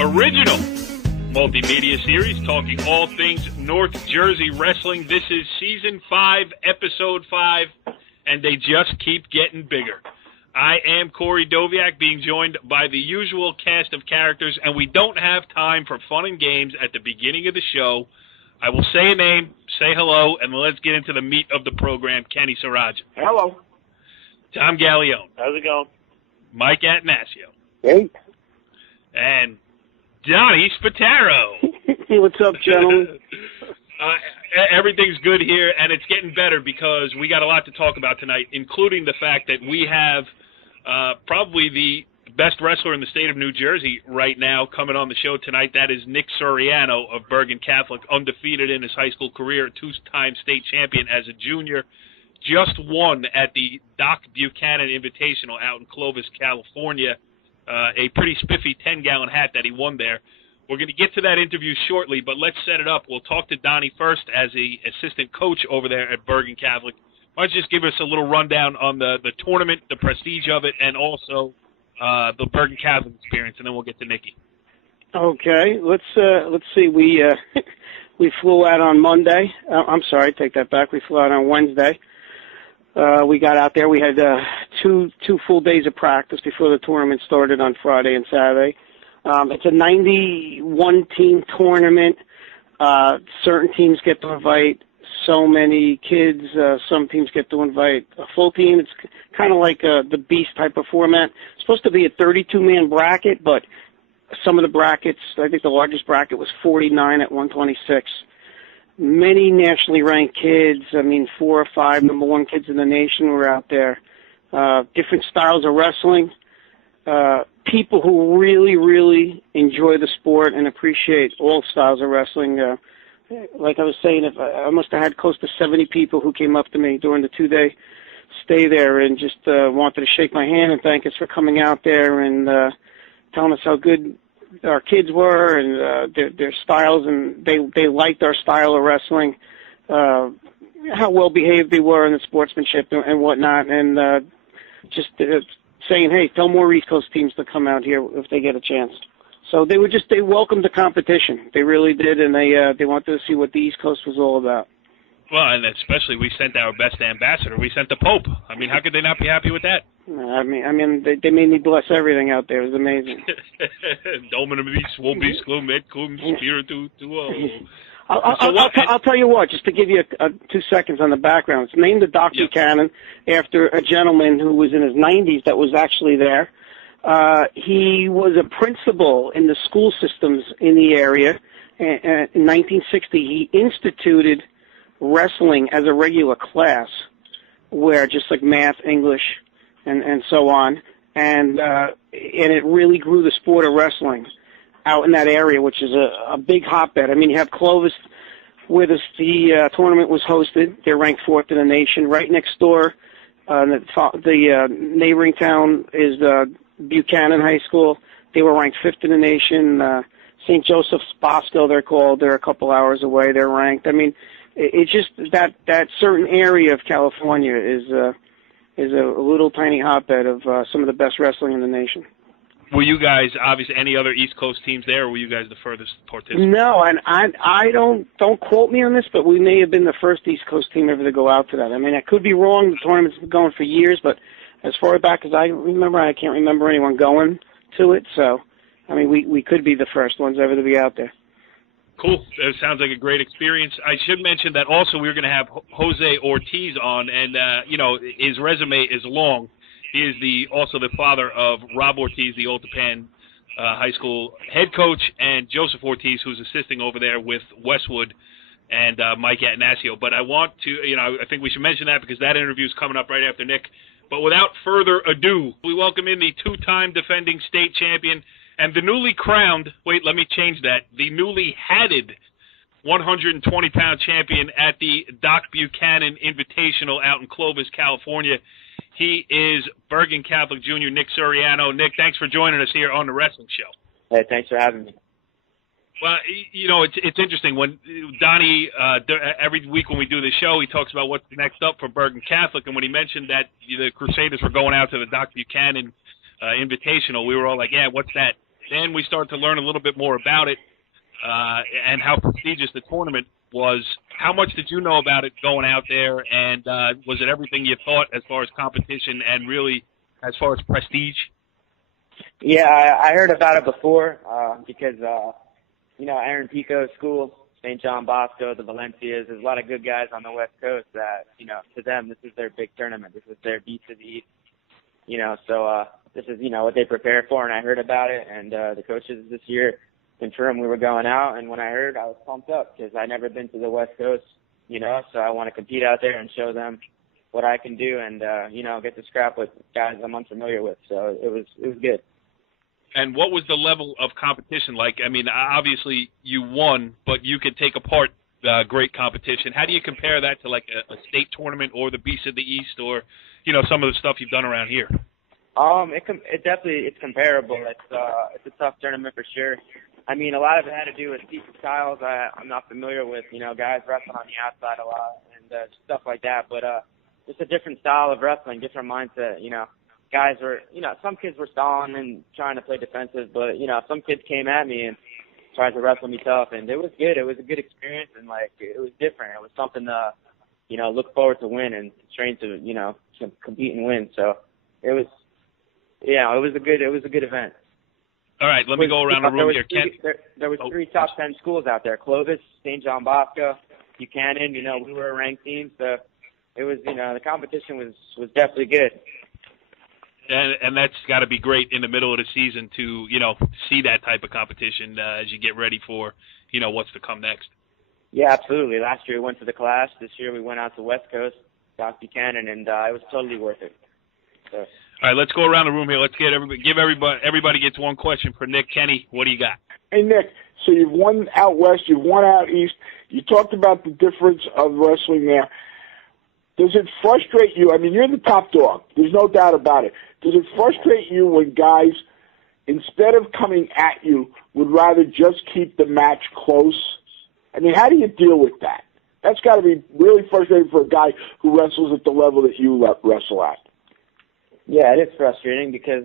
original multimedia series talking all things North Jersey wrestling. This is Season 5, Episode 5, and they just keep getting bigger. I am Corey Doviak, being joined by the usual cast of characters, and we don't have time for fun and games at the beginning of the show. I will say a name, say hello, and let's get into the meat of the program. Kenny Suriano. Hello. Tom Gallione. How's it going? Mike Atanasio. Hey. And Donnie Spataro. What's up, gentlemen? Everything's good here, and it's getting better because we got a lot to talk about tonight, including the fact that we have probably the best wrestler in the state of New Jersey right now coming on the show tonight. That is Nick Suriano of Bergen Catholic, undefeated in his high school career, two-time state champion as a junior, just won at the Doc Buchanan Invitational out in Clovis, California, a pretty spiffy 10-gallon hat that he won there. We're going to get to that interview shortly, but let's set it up. We'll talk to Donnie first as the assistant coach over there at Bergen Catholic. Why don't you just give us a little rundown on the tournament, the prestige of it, and also the Bergen Catholic experience, and then we'll get to Nikki. Okay, let's see. We we flew out on Monday. I'm sorry, take that back. We flew out on Wednesday. We got out there. We had two full days of practice before the tournament started on Friday and Saturday. It's a 91-team tournament. Certain teams get to invite so many kids. Some teams get to invite a full team. It's kind of like the Beast type of format. It's supposed to be a 32-man bracket, but some of the brackets, I think the largest bracket was 49 at 126. Many nationally ranked kids. I mean, 4 or 5 number 1 kids in the nation were out there. Different styles of wrestling. People who really, really enjoy the sport and appreciate all styles of wrestling. Like I was saying, I must have had close to 70 people who came up to me during the 2-day stay there and just wanted to shake my hand and thank us for coming out there and telling us how good our kids were and their styles, and they liked our style of wrestling, how well behaved they were in the sportsmanship and whatnot, and just saying, hey, tell more East Coast teams to come out here if they get a chance. So they welcomed the competition. They really did, and they wanted to see what the East Coast was all about. Well, and especially we sent our best ambassador. We sent the Pope. I mean, how could they not be happy with that? I mean, they made me bless everything out there. It was amazing. I'll tell you what, just to give you 2 seconds on the background. It's named the Doc Buchanan after a gentleman who was in his 90s that was actually there. He was a principal in the school systems in the area. In 1960, he instituted wrestling as a regular class, where just like math, English, and so on, and it really grew the sport of wrestling out in that area, which is a big hotbed. I mean, you have Clovis, where the tournament was hosted. They're ranked 4th in the nation. Right next door, the neighboring town is Buchanan High School. They were ranked 5th in the nation. St. Joseph's Bosco, they're called. They're a couple hours away. They're ranked. I mean, it's just that certain area of California is a little tiny hotbed of some of the best wrestling in the nation. Were you guys, obviously, any other East Coast teams there, or were you guys the furthest participants? No, and I don't quote me on this, but we may have been the first East Coast team ever to go out to that. I mean, I could be wrong. The tournament's been going for years, but as far back as I remember, I can't remember anyone going to it. So, I mean, we could be the first ones ever to be out there. Cool. That sounds like a great experience. I should mention that also we were going to have Jose Ortiz on, and, his resume is long. He is also the father of Rob Ortiz, the Old Japan High School head coach, and Joseph Ortiz, who's assisting over there with Westwood and Mike Atanasio. But I want to, I think we should mention that because that interview is coming up right after Nick. But without further ado, we welcome in the 2-time defending state champion and the newly crowned, the newly hatted 120-pound champion at the Doc Buchanan Invitational out in Clovis, California. He is Bergen Catholic Junior Nick Suriano. Nick, thanks for joining us here on The Wrestling Show. Hey, thanks for having me. Well, it's interesting. When Donnie, every week when we do the show, he talks about what's next up for Bergen Catholic, and when he mentioned that the Crusaders were going out to the Doc Buchanan Invitational, we were all like, yeah, what's that? then we started to learn a little bit more about it and how prestigious the tournament was. How much did you know about it going out there, and was it everything you thought as far as competition and really as far as prestige? Yeah, I heard about it before because, Aaron Pico's school, St. John Bosco, the Valencias, there's a lot of good guys on the West Coast that, to them, this is their big tournament. This is their beat to the East, so this is, what they prepare for, and I heard about it, and the coaches this year confirmed we were going out, and when I heard, I was pumped up because I'd never been to the West Coast, so I want to compete out there and show them what I can do and, get to scrap with guys I'm unfamiliar with, so it was good. And what was the level of competition like? I mean, obviously you won, but you could take apart great competition. How do you compare that to like a state tournament or the Beast of the East or, some of the stuff you've done around here? It definitely it's comparable. It's a tough tournament for sure. I mean, a lot of it had to do with styles I'm not familiar with. Guys wrestling on the outside a lot and stuff like that. But just a different style of wrestling, different mindset. Guys were, some kids were stalling and trying to play defensive, but some kids came at me and tried to wrestle me tough, and it was good. It was a good experience, and it was different. It was something to, look forward to win and train to, to compete and win. So it was a good event. All right, let me go around the room here. There was 3 top 10 schools out there: Clovis, St. John Bosco, Buchanan. We were a ranked team, so it was, the competition was definitely good. And that's got to be great in the middle of the season to, see that type of competition as you get ready for, what's to come next. Yeah, absolutely. Last year we went to the Clash. This year we went out to West Coast, Doc Buchanan, and it was totally worth it. So. All right, let's go around the room here. Let's give everybody gets one question for Nick. Kenny, what do you got? Hey, Nick, so you've won out west, you've won out east. You talked about the difference of wrestling there. Does it frustrate you? I mean, you're the top dog. There's no doubt about it. Does it frustrate you when guys, instead of coming at you, would rather just keep the match close? I mean, how do you deal with that? That's got to be really frustrating for a guy who wrestles at the level that you wrestle at. Yeah, it is frustrating because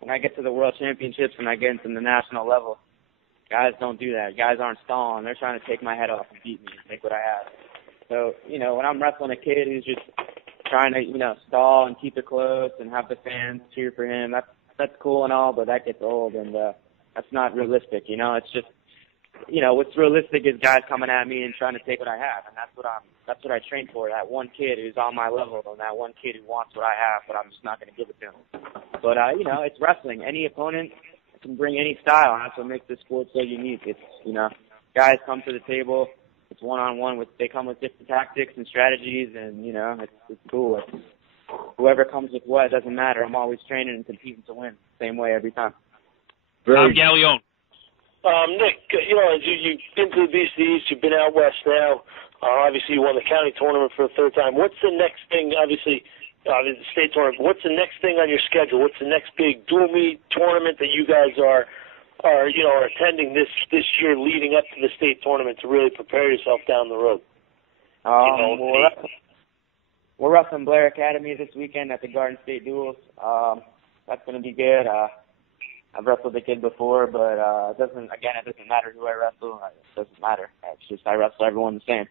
when I get to the World Championships and I get into the national level, guys don't do that. Guys aren't stalling. They're trying to take my head off and beat me and take what I have. So, when I'm wrestling a kid who's just trying to, stall and keep it close and have the fans cheer for him, that's cool and all, but that gets old and that's not realistic, It's just, what's realistic is guys coming at me and trying to take what I have, and that's what I train for, that one kid who's on my level and that one kid who wants what I have, but I'm just not going to give it to him. But, it's wrestling. Any opponent can bring any style, and that's what makes this sport so unique. It's, guys come to the table. It's one-on-one. They come with different tactics and strategies, and, it's cool. Whoever comes with what, it doesn't matter. I'm always training and competing to win. Same way every time. Tom Gallione. Nick, you've been to the BCCA, you've been out west now. Obviously, you won the county tournament for the 3rd time. What's the next thing, obviously, the state tournament, what's the next thing on your schedule? What's the next big dual meet tournament that you guys are attending this year leading up to the state tournament to really prepare yourself down the road? We're wrestling Blair Academy this weekend at the Garden State Duels. That's going to be good. I've wrestled the kid before, but it doesn't matter who I wrestle. It doesn't matter. It's just I wrestle everyone the same.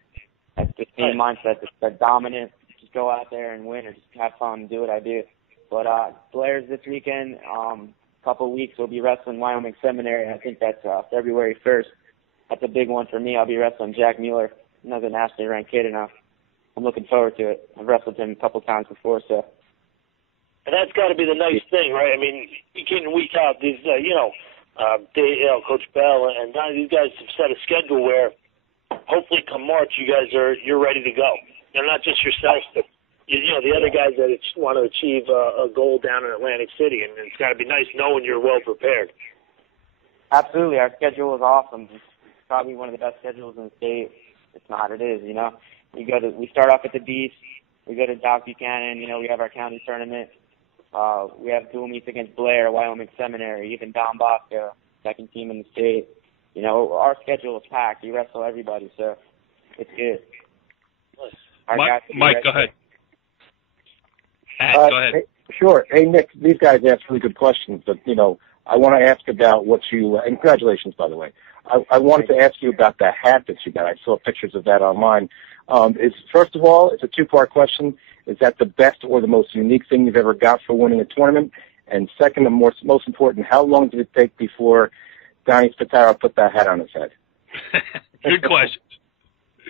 That's the same mindset. That's dominant. Just go out there and win or just have fun and do what I do. But Blair's this weekend. Couple of weeks we'll be wrestling Wyoming Seminary. I think that's February 1st. That's a big one for me. I'll be wrestling Jack Mueller, another nationally ranked kid, and I'm looking forward to it. I've wrestled him a couple times before, so. And that's got to be the nice thing, right? I mean, week in and week out, these, Coach Bell and these guys have set a schedule where hopefully come March you're ready to go. Not just yourself, but the other guys that want to achieve a goal down in Atlantic City, and it's got to be nice knowing you're well prepared. Absolutely. Our schedule is awesome. It's probably one of the best schedules in the state. It's not. It is, We start off at the Beast. We go to Doc Buchanan. We have our county tournament. We have dual meets against Blair, Wyoming Seminary, even Don Bosco, second team in the state. Our schedule is packed. We wrestle everybody, so it's good. Mike, go ahead. Go ahead. Sure. Hey, Nick, these guys ask really good questions, but, I want to ask about what you, and congratulations, by the way. I wanted to ask you about the hat that you got. I saw pictures of that online. First of all, it's a two-part question. Is that the best or the most unique thing you've ever got for winning a tournament? And second, and most important, how long did it take before Donnie Spataro put that hat on his head? Good question.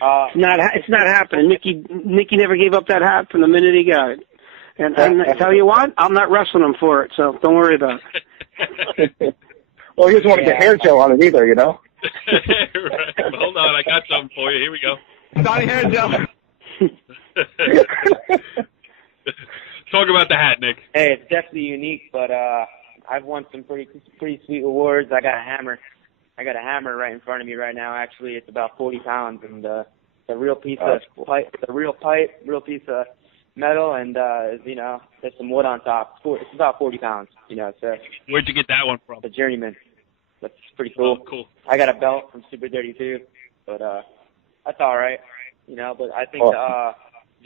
It's not happening. Nicky never gave up that hat from the minute he got it. And I tell you what, I'm not wrestling him for it, so don't worry about it. Well, he doesn't want to get hair gel on it either, you know? Right. Hold on, I got something for you. Here we go. Donnie hair gel. Talk about the hat, Nick. Hey, it's definitely unique, but I've won some pretty sweet awards. I got a hammer right in front of me right now. Actually, it's about 40 pounds, and it's a real piece of pipe. It's a real piece of metal, and you know, there's some wood on top. It's about 40 pounds. You know, so. Where'd you get that one from? The Journeyman. That's pretty cool. Oh, cool. I got a belt from Super 32, but that's all right. You know, but I think the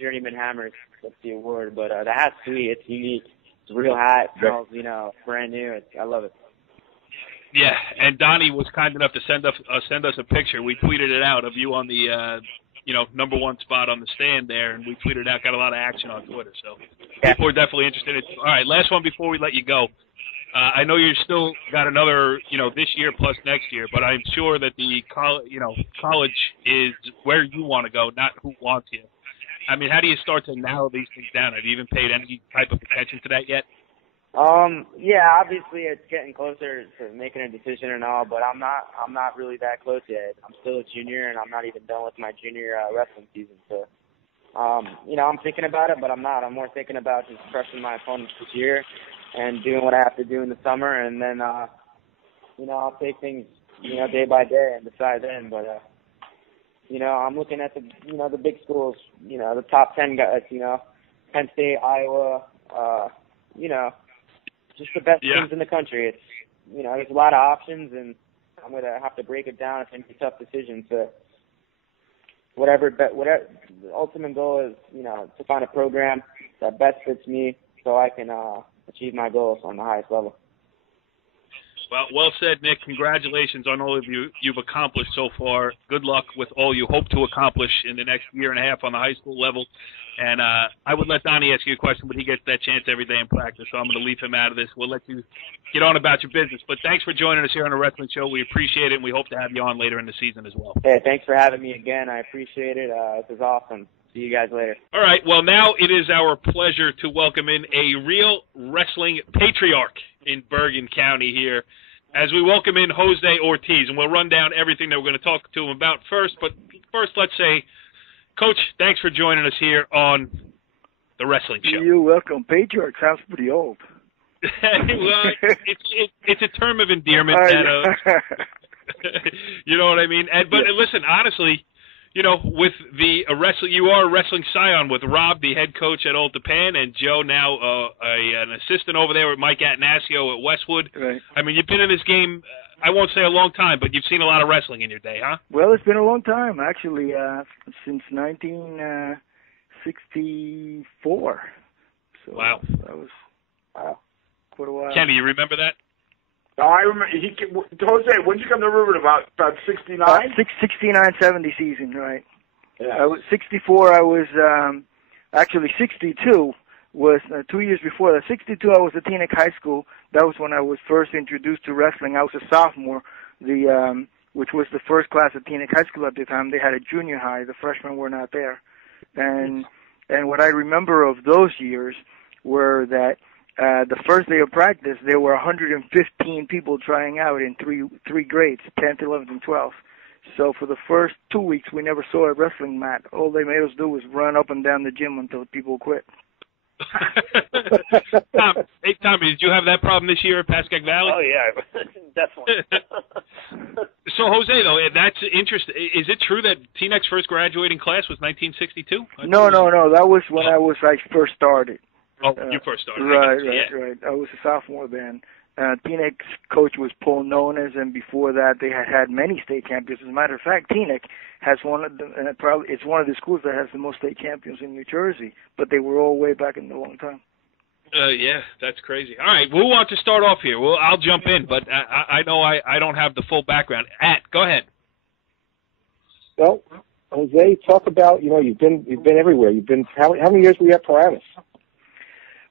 Journeyman hammer gets the award. But the hat's sweet. It's unique. It's a real hat. It smells, you know, brand new. I love it. Yeah, and Donnie was kind enough to send us a picture. We tweeted it out of you on the number one spot on the stand there, and we tweeted it out. Got a lot of action on Twitter, so people are definitely interested. All right, last one before we let you go. I know you still got another, this year plus next year, but I'm sure that the college is where you want to go, not who wants you. I mean, how do you start to narrow these things down? Have you even paid any type of attention to that yet? Yeah, obviously it's getting closer to making a decision and all, but I'm not really that close yet. I'm still a junior, and I'm not even done with my junior wrestling season. So, I'm thinking about it, but I'm not. I'm more thinking about just crushing my opponents this year and doing what I have to do in the summer, and then, I'll take things, day by day and decide then. But, I'm looking at the big schools, the top 10 guys, Penn State, Iowa, just the best teams in the country. It's, there's a lot of options, and I'm going to have to break it down and make tough decisions. So whatever the ultimate goal is, to find a program that best fits me so I can achieve my goals on the highest level. Well said, Nick. Congratulations on all of you've accomplished so far. Good luck with all you hope to accomplish in the next year and a half on the high school level. And I would let Donnie ask you a question, but he gets that chance every day in practice, so I'm going to leave him out of this. We'll let you get on about your business. But thanks for joining us here on the Wrestling Show. We appreciate it, and we hope to have you on later in the season as well. Hey, thanks for having me again. I appreciate it. This is awesome. See you guys later. All right. Well, now it is our pleasure to welcome in a real wrestling patriarch in Bergen County here as we welcome in Jose Ortiz. And we'll run down everything that we're going to talk to him about first. But first, let's say, Coach, thanks for joining us here on the Wrestling Show. You're welcome. Patriarch sounds pretty old. Well, it's a term of endearment. You know what I mean? But listen, honestly, with the wrestling, you are a wrestling scion with Rob, the head coach at Old Japan, and Joe now an assistant over there with Mike Atanasio at Westwood. Right. I mean, you've been in this game, I won't say a long time, but you've seen a lot of wrestling in your day, huh? Well, it's been a long time, actually, since 1964. So wow. That was quite a while. Kenny, you remember that? No, I remember. Jose, when did you come to River? About 69? 69-70 season, right. Yeah. I was 64. I was actually 62 was 2 years before that. 62, I was at Teaneck High School. That was when I was first introduced to wrestling. I was a sophomore, which was the first class at Teaneck High School at the time. They had a junior high. The freshmen were not there. And what I remember of those years were that the first day of practice, there were 115 people trying out in three grades, 10th, 11th, and 12th. So for the first 2 weeks, we never saw a wrestling mat. All they made us do was run up and down the gym until people quit. Tommy, did you have that problem this year at Pascack Valley? Oh, yeah, definitely. So, Jose, though, that's interesting. Is it true that Teaneck's first graduating class was 1962? No. That was when I first started. Oh, you first started. Right. I was a sophomore then. Teaneck's coach was Paul Nones, and before that they had many state champions. As a matter of fact, Teaneck has it's one of the schools that has the most state champions in New Jersey, but they were all way back in a long time. Yeah, that's crazy. All right, who wants to start off here? Well, I'll jump in, but I know I don't have the full background. Go ahead. Well, Jose, talk about, you've been everywhere. You've been how many years were you at Paramus?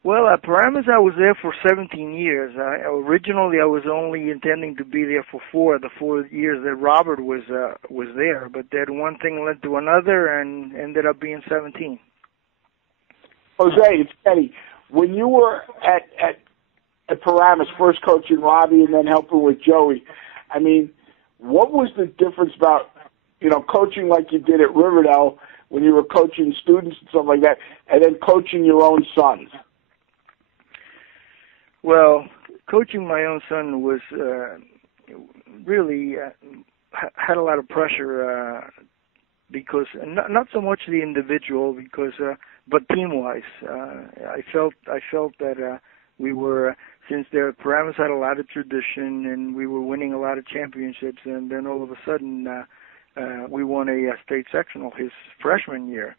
Well, at Paramus, I was there for 17 years. Originally, I was only intending to be there for 4, the 4 years that Robert was there. But then one thing led to another, and ended up being 17. Jose, it's Kenny. When you were at Paramus, first coaching Robbie and then helping with Joey, I mean, what was the difference about, coaching like you did at Riverdale when you were coaching students and stuff like that, and then coaching your own sons? Well, coaching my own son was really had a lot of pressure because not so much the individual, but team-wise. I felt that we were, since the Paramus had a lot of tradition and we were winning a lot of championships, and then all of a sudden we won a state sectional his freshman year.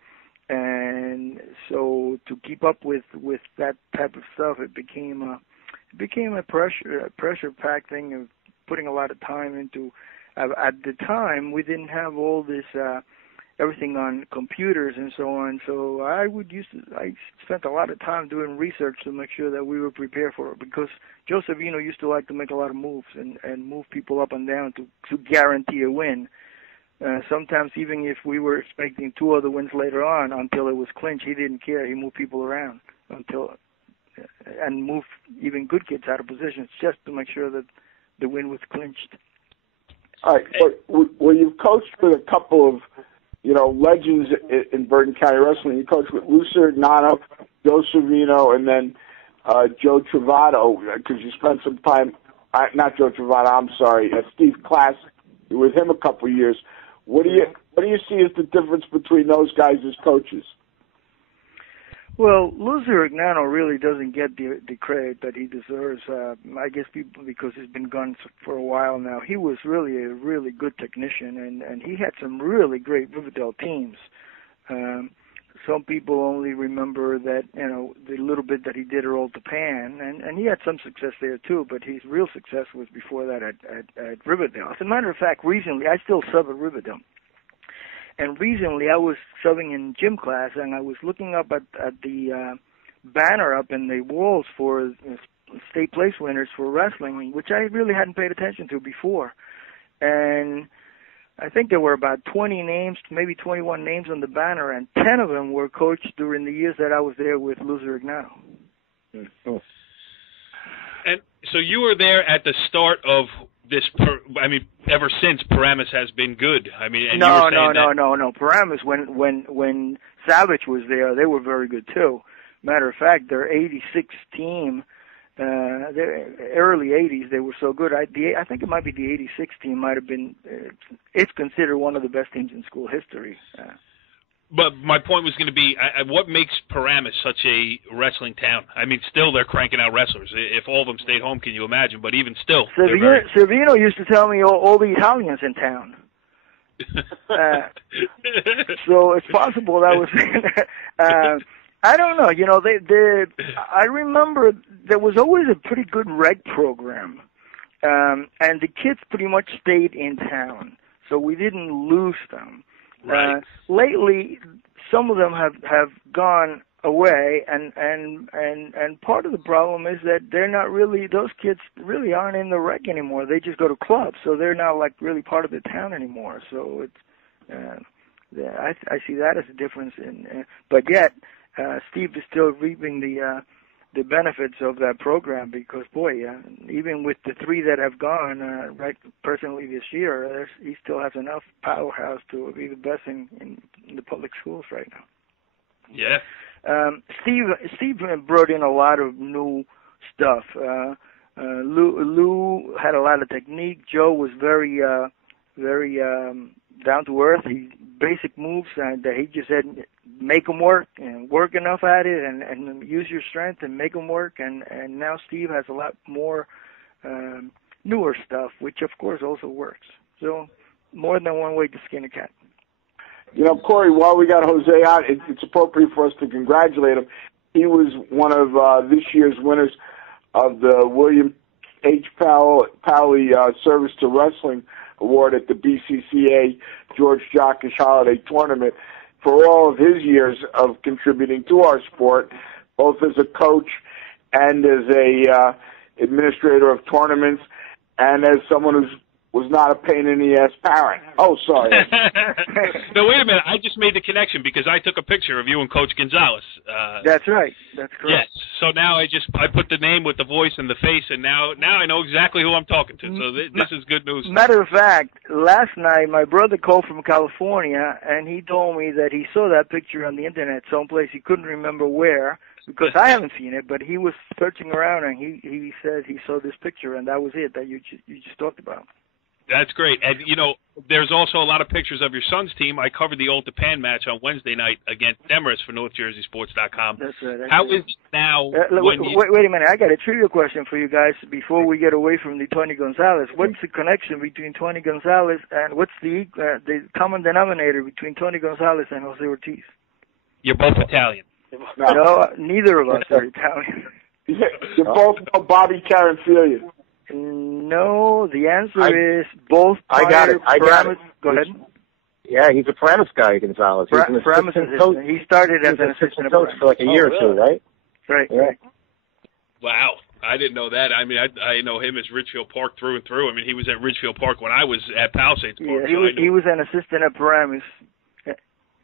And so to keep up with that type of stuff, it became a pressure-packed thing of putting a lot of time into. At the time, we didn't have all this everything on computers and so on. So I spent a lot of time doing research to make sure that we were prepared for it, because Joe Savino used to like to make a lot of moves and move people up and down to guarantee a win. Sometimes even if we were expecting 2 other wins later on, until it was clinched, he didn't care. He moved people around and moved even good kids out of positions just to make sure that the win was clinched. All right, but well, you've coached with a couple of, legends in Bergen County wrestling. You coached with Lou Suriano, Joe Savino, and then Joe Travato, because you spent some time. Not Joe Travato. I'm sorry, Steve Klass. You were with him a couple of years. What do you see as the difference between those guys as coaches? Well, Lou Suriano really doesn't get the credit that he deserves. I guess people, because he's been gone for a while now. He was really a really good technician, and he had some really great Riverdale teams. Some people only remember that, the little bit that he did at Old Japan, and he had some success there too, but his real success was before that at Riverdale. As a matter of fact, recently, I still sub at Riverdale. And recently I was subbing in gym class, and I was looking up at the banner up in the walls for state place winners for wrestling, which I really hadn't paid attention to before. And I think there were about 20 names, maybe 21 names on the banner, and 10 of them were coached during the years that I was there with Lou Suriano. Mm-hmm. And so you were there at the start of this, ever since Paramus has been good. And No. Paramus, when Savage was there, they were very good too. Matter of fact, their '86 team, their early '80s, they were so good. I think it might be the '86 team. Might have been. It's considered one of the best teams in school history. But my point was going to be, what makes Paramus such a wrestling town? Still they're cranking out wrestlers. If all of them stayed home, can you imagine? But even still, Savino used to tell me all the Italians in town. So it's possible that was. I don't know. I remember there was always a pretty good rec program, and the kids pretty much stayed in town, so we didn't lose them. Right. Lately, some of them have gone away, and part of the problem is that they're not really, those kids really aren't in the rec anymore. They just go to clubs, so they're not like really part of the town anymore. So it's I see that as a difference. But yet, Steve is still reaping the benefits of that program, because even with the 3 that have gone right personally this year, he still has enough powerhouse to be the best in the public schools right now. Yeah. Steve brought in a lot of new stuff. Lou had a lot of technique. Joe was very down to earth. Basic moves that he just said, make them work and work enough at it, and use your strength and make them work. And now Steve has a lot more newer stuff, which of course also works. So more than one way to skin a cat. Corey, while we got Jose on, it's appropriate for us to congratulate him. he was one of this year's winners of the William H. Powley Service to Wrestling Award at the BCCA George Jockish Holiday Tournament for all of his years of contributing to our sport, both as a coach and as a administrator of tournaments and as someone who was not a pain in the ass parent. Oh, sorry. No, wait a minute. I just made the connection because I took a picture of you and Coach Gonzalez. That's right. That's correct. Yes. So now I put the name with the voice and the face, and now I know exactly who I'm talking to. So this is good news. Matter of fact, last night my brother called from California, and he told me that he saw that picture on the internet someplace. He couldn't remember where because I haven't seen it, but he was searching around, and he said he saw this picture, and that was it that you just talked about. That's great. And, there's also a lot of pictures of your son's team. I covered the Old Japan match on Wednesday night against Demarest for NorthJerseySports.com. That's right. How is it now? Wait a minute. I got a trivia question for you guys before we get away from the Tony Gonzalez. What's the connection between Tony Gonzalez and what's the common denominator between Tony Gonzalez and Jose Ortiz? You're both Italian. No, neither of us are Italian. You're both Bobby Caranfilia. No, the answer is both. I got it. Go ahead. Yeah, he's a Paramus guy, Gonzalez. He's an assistant coach. He started as an assistant coach for like a year or two, right? Right. Yeah. Wow. I didn't know that. I mean, I know him as Ridgefield Park through and through. I mean, he was at Ridgefield Park when I was at Palisades Park. Yeah, he was an assistant at Paramus.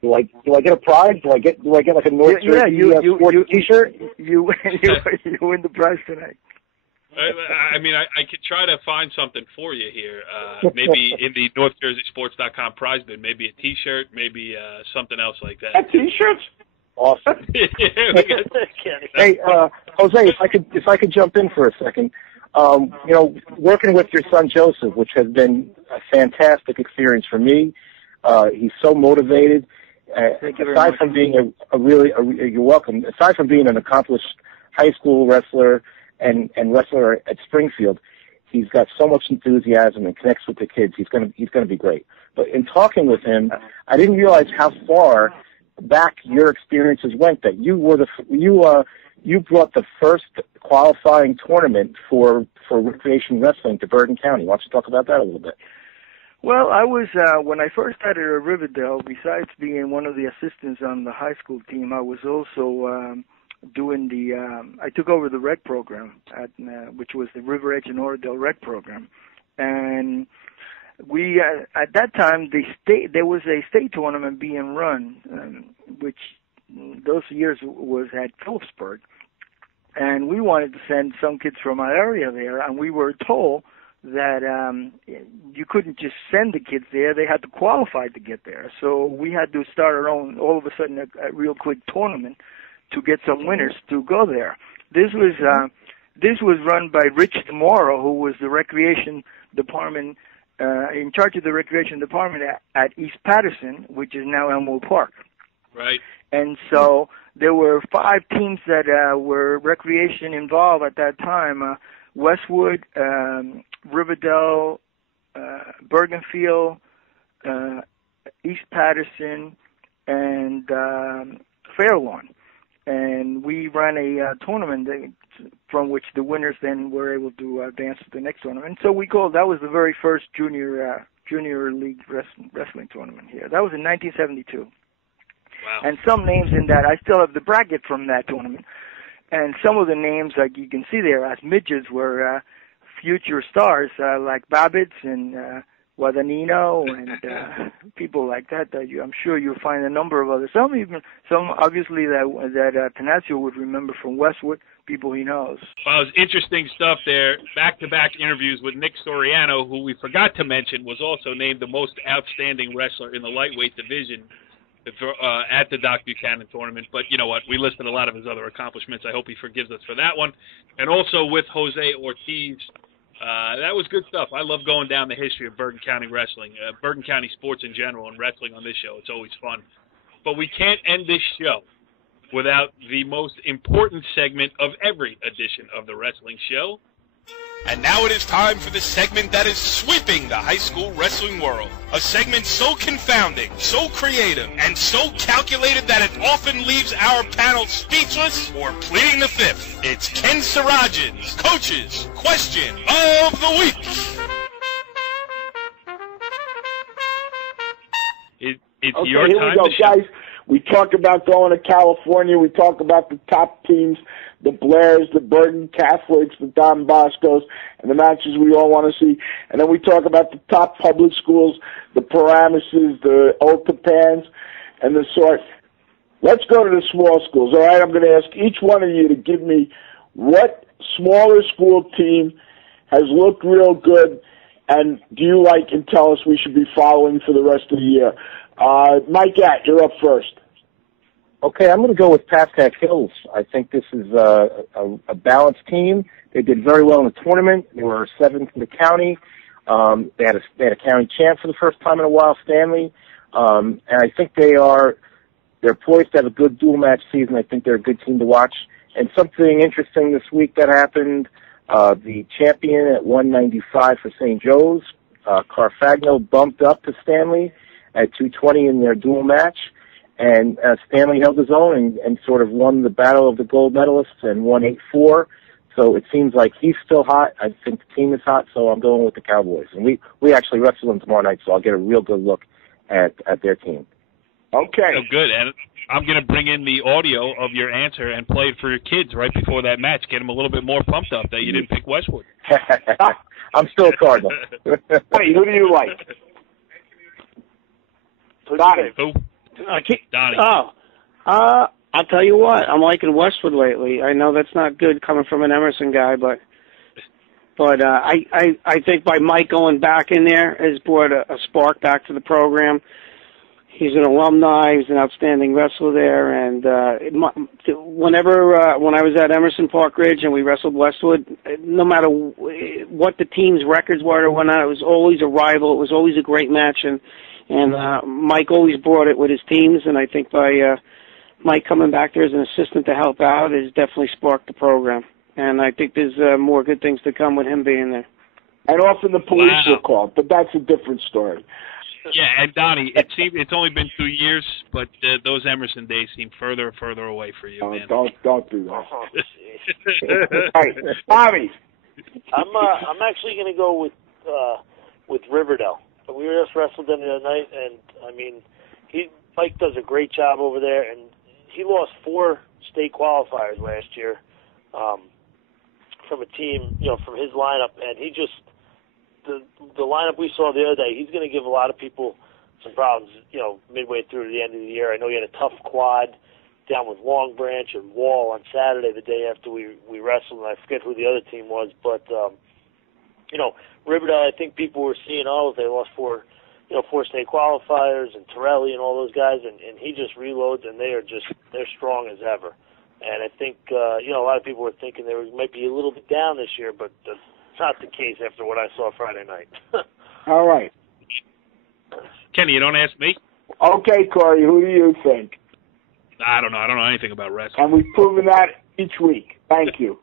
Do I get a prize? Do I get like a North Jersey sports T-shirt? You win the prize tonight. I mean, I could try to find something for you here. Maybe in the NorthJerseySports.com prize bin, maybe a T-shirt, maybe something else like that. T-shirts? Awesome. Hey, Jose, if I could jump in for a second. Working with your son Joseph, which has been a fantastic experience for me. He's so motivated. Aside from being you're welcome. Aside from being an accomplished high school wrestler and wrestler at Springfield, he's got so much enthusiasm and connects with the kids. He's gonna be great. But in talking with him, I didn't realize how far back your experiences went. That you brought the first qualifying tournament for recreation wrestling to Bergen County. Why don't you talk about that a little bit? Well, I was when I first started at Riverdale. Besides being one of the assistants on the high school team, I was also doing I took over the rec program which was the River Edge and Oradell rec program, and we at that time there was a state tournament being run, which those years was at Phillipsburg, and we wanted to send some kids from our area there, and we were told that you couldn't just send the kids there; they had to qualify to get there. So we had to start our own, all of a sudden, a real quick tournament to get some winners to go there. This was run by Rich Demoro, who was the recreation department in charge of the recreation department at East Patterson, which is now Elmwood Park. Right. And so there were 5 teams that were recreation involved at that time: Westwood, Riverdale, Bergenfield, East Patterson, and Fairlawn. And we ran a tournament from which the winners then were able to advance to the next tournament. So that was the very first junior league wrestling tournament here. That was in 1972. Wow. And some names in that, I still have the bracket from that tournament. And some of the names, like you can see there, as midgets, were future stars like Babbitts and Guadagnino and people like that. I'm sure you'll find a number of others. Some obviously that Tanacio would remember from Westwood, people he knows. Well, it was interesting stuff there. Back-to-back interviews with Nick Suriano, who we forgot to mention was also named the most outstanding wrestler in the lightweight division at the Doc Buchanan tournament. But you know what? We listed a lot of his other accomplishments. I hope he forgives us for that one. And also with Jose Ortiz. That was good stuff. I love going down the history of Bergen County wrestling, Bergen County sports in general, and wrestling on this show. It's always fun. But we can't end this show without the most important segment of every edition of the wrestling show, And now it is time for the segment that is sweeping the high school wrestling world. A segment so confounding, so creative, and so calculated that it often leaves our panel speechless or pleading the fifth. It's Ken Surajan's Coach's Question of the Week. It's okay, your here time we go, to guys. We talk about going to California. We talk about the top teams, the Blairs, the Bergen Catholics, the Don Boscos, and the matches we all want to see. And then we talk about the top public schools, the Paramises, the Old Tapans, and the sort. Let's go to the small schools. All right, I'm going to ask each one of you to give me what smaller school team has looked real good, and do you like and tell us we should be following for the rest of the year. Mike Gatt, you're up first. Okay, I'm going to go with Pascack Hills. I think this is a balanced team. They did very well in the tournament. They were 7th in the county. They had a county champ for the first time in a while, Stanley. And I think they're poised to have a good dual match season. I think they're a good team to watch. And something interesting this week that happened, the champion at 195 for St. Joe's, Carfagno, bumped up to Stanley at 220 in their dual match. And Stanley held his own and sort of won the battle of the gold medalists and won 8-4. So it seems like he's still hot. I think the team is hot, so I'm going with the Cowboys. And we actually wrestle them tomorrow night, so I'll get a real good look at their team. Okay. So good. And I'm going to bring in the audio of your answer and play it for your kids right before that match. Get them a little bit more pumped up that you didn't pick Westwood. I'm still a Cardinal. Hey, who do you like? Donnie. Who? Donnie. I'll tell you what, I'm liking Westwood lately. I know that's not good coming from an Emerson guy, but I think by Mike going back in there has brought a spark back to the program. He's an alumni. He's an outstanding wrestler there. And when I was at Emerson Park Ridge and we wrestled Westwood, no matter what the team's records were or whatnot, it was always a rival. It was always a great match. And Mike always brought it with his teams. And I think by Mike coming back there as an assistant to help out has definitely sparked the program. And I think there's more good things to come with him being there. And often the police were called, but that's a different story. Yeah, and Donnie, it's only been 2 years, but those Emerson days seem further and further away for you, man. Don't do that. All right, Bobby. I'm actually going to go with Riverdale. We just wrestled them the other night, and I mean, Mike does a great job over there, and he lost 4 state qualifiers last year from a team, from his lineup, and he just. The lineup we saw the other day, he's going to give a lot of people some problems, midway through to the end of the year. I know he had a tough quad down with Long Branch and Wall on Saturday, the day after we wrestled, and I forget who the other team was. But, Riverdale, I think people were seeing, they lost 4 state qualifiers and Torelli and all those guys, and he just reloads, and they're strong as ever. And I think, a lot of people were thinking they might be a little bit down this year, but it's not the case after what I saw Friday night. All right. Kenny, you don't ask me? Okay, Corey, who do you think? I don't know. I don't know anything about wrestling. And we've proven that each week. Thank you.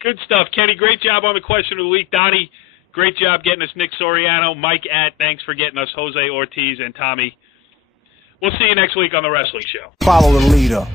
Good stuff. Kenny, great job on the question of the week. Donnie, great job getting us Nick Suriano. Mike thanks for getting us Jose Ortiz and Tommy. We'll see you next week on The Wrestling Show. Follow the leader.